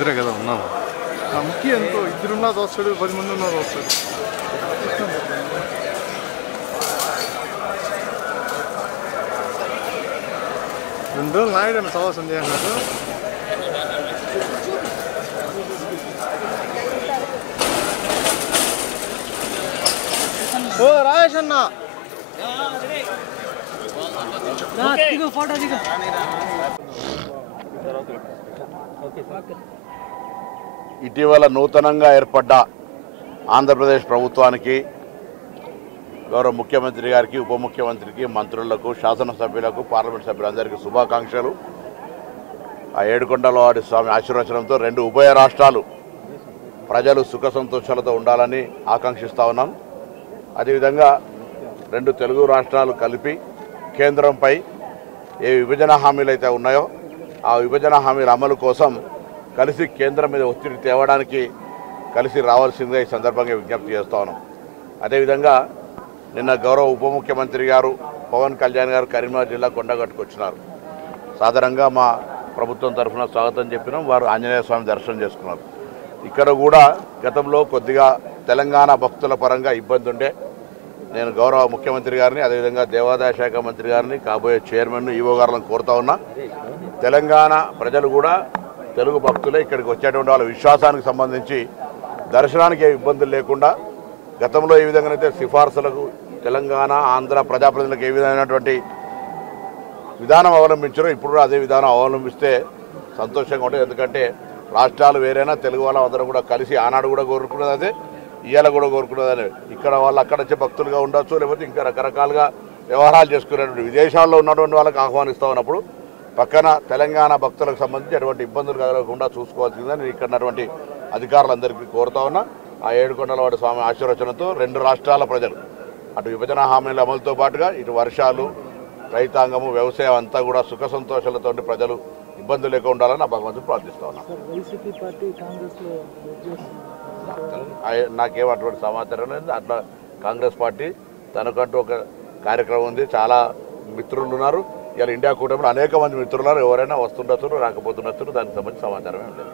ఇద్దరే కదా ఉన్నాము. ముఖ్యం ఎంతో ఇద్దరున్నా దోస్తాడు, 10 మంది ఉన్నా దోస్తాడు. రెండు రోజులు నాయుడు సవా సందేహం అన్నాడు. ఓ రాజేష్ అన్న ఫోటో దిగు. ఇటీవల నూతనంగా ఏర్పడ్డ ఆంధ్రప్రదేశ్ ప్రభుత్వానికి, గౌరవ ముఖ్యమంత్రి గారికి, ఉప ముఖ్యమంత్రికి, మంత్రులకు, శాసనసభ్యులకు, పార్లమెంట్ సభ్యులందరికీ శుభాకాంక్షలు. ఆ ఏడుకొండలవాడి స్వామి ఆశీర్వచనంతో రెండు ఉభయ రాష్ట్రాలు ప్రజలు సుఖ సంతోషాలతో ఉండాలని ఆకాంక్షిస్తూ ఉన్నాను. అదేవిధంగా రెండు తెలుగు రాష్ట్రాలు కలిపి కేంద్రంపై ఏ విభజన హామీలు అయితే ఉన్నాయో ఆ విభజన హామీల అమలు కోసం కలిసి కేంద్రం మీద ఒత్తిడి తేవడానికి కలిసి రావాల్సిందిగా ఈ సందర్భంగా విజ్ఞప్తి చేస్తా ఉన్నాం. అదేవిధంగా నిన్న గౌరవ ఉప ముఖ్యమంత్రి గారు పవన్ కళ్యాణ్ గారు కరీంనగర్ జిల్లా కొండగట్టుకు వచ్చినారు. సాధారణంగా మా ప్రభుత్వం తరఫున స్వాగతం చెప్పినాం. వారు ఆంజనేయ స్వామి దర్శనం చేసుకున్నారు. ఇక్కడ కూడా గతంలో కొద్దిగా తెలంగాణ భక్తుల పరంగా ఇబ్బంది ఉండే నేను గౌరవ ముఖ్యమంత్రి గారిని, అదేవిధంగా దేవాదాయ శాఖ మంత్రి గారిని, కాబోయే చైర్మన్ ఈవో గారులను కోరుతా ఉన్నా. తెలంగాణ ప్రజలు కూడా తెలుగు భక్తులే ఇక్కడికి వచ్చేటువంటి వాళ్ళ విశ్వాసానికి సంబంధించి దర్శనానికి ఏ ఇబ్బందులు లేకుండా గతంలో ఏ విధంగానైతే సిఫార్సులకు తెలంగాణ ఆంధ్ర ప్రజాప్రతినిధులకు ఏ విధమైనటువంటి విధానం అవలంబించారో ఇప్పుడు కూడా అదే విధానం అవలంబిస్తే సంతోషంగా ఉంటుంది. ఎందుకంటే రాష్ట్రాలు వేరైనా తెలుగు వాళ్ళ అందరూ కూడా కలిసి ఆనాడు కూడా కోరుకున్నది అదే, ఇవాళ కూడా కోరుకున్నది అదే. ఇక్కడ వాళ్ళు అక్కడ వచ్చే భక్తులుగా ఉండొచ్చు, లేకపోతే ఇంకా రకరకాలుగా వ్యవహారాలు చేసుకునేటువంటి విదేశాల్లో ఉన్నటువంటి వాళ్ళకి ఆహ్వానిస్తూ ఉన్నప్పుడు పక్కన తెలంగాణ భక్తులకు సంబంధించి అటువంటి ఇబ్బందులు కలగకుండా చూసుకోవాల్సిందని ఇక్కడ ఉన్నటువంటి అధికారులందరికీ కోరుతా ఉన్నా. ఆ ఏడుకొండలవాడి స్వామి ఆశీర్వచనంతో రెండు రాష్ట్రాల ప్రజలు అటు విభజన హామీల అమలుతో పాటుగా ఇటు వర్షాలు, రైతాంగము, వ్యవసాయం అంతా కూడా సుఖ సంతోషాలతో ప్రజలు ఇబ్బందులు లేకుండా ఉండాలని ఆ భగవంతుడు ప్రార్థిస్తా ఉన్నా. నాకేం అటువంటి సమాచారం లేదు. అట్లా కాంగ్రెస్ పార్టీ తనకంటూ ఒక కార్యక్రమం ఉంది. చాలా మిత్రులు ఉన్నారు. ఇలా ఇండియా కూటమిలో అనేక మంది మిత్రులు ఎవరైనా వస్తుండొచ్చు, రాకపోతుండొచ్చు. దానికి సంబంధించి సమాచారం ఏం లేదు.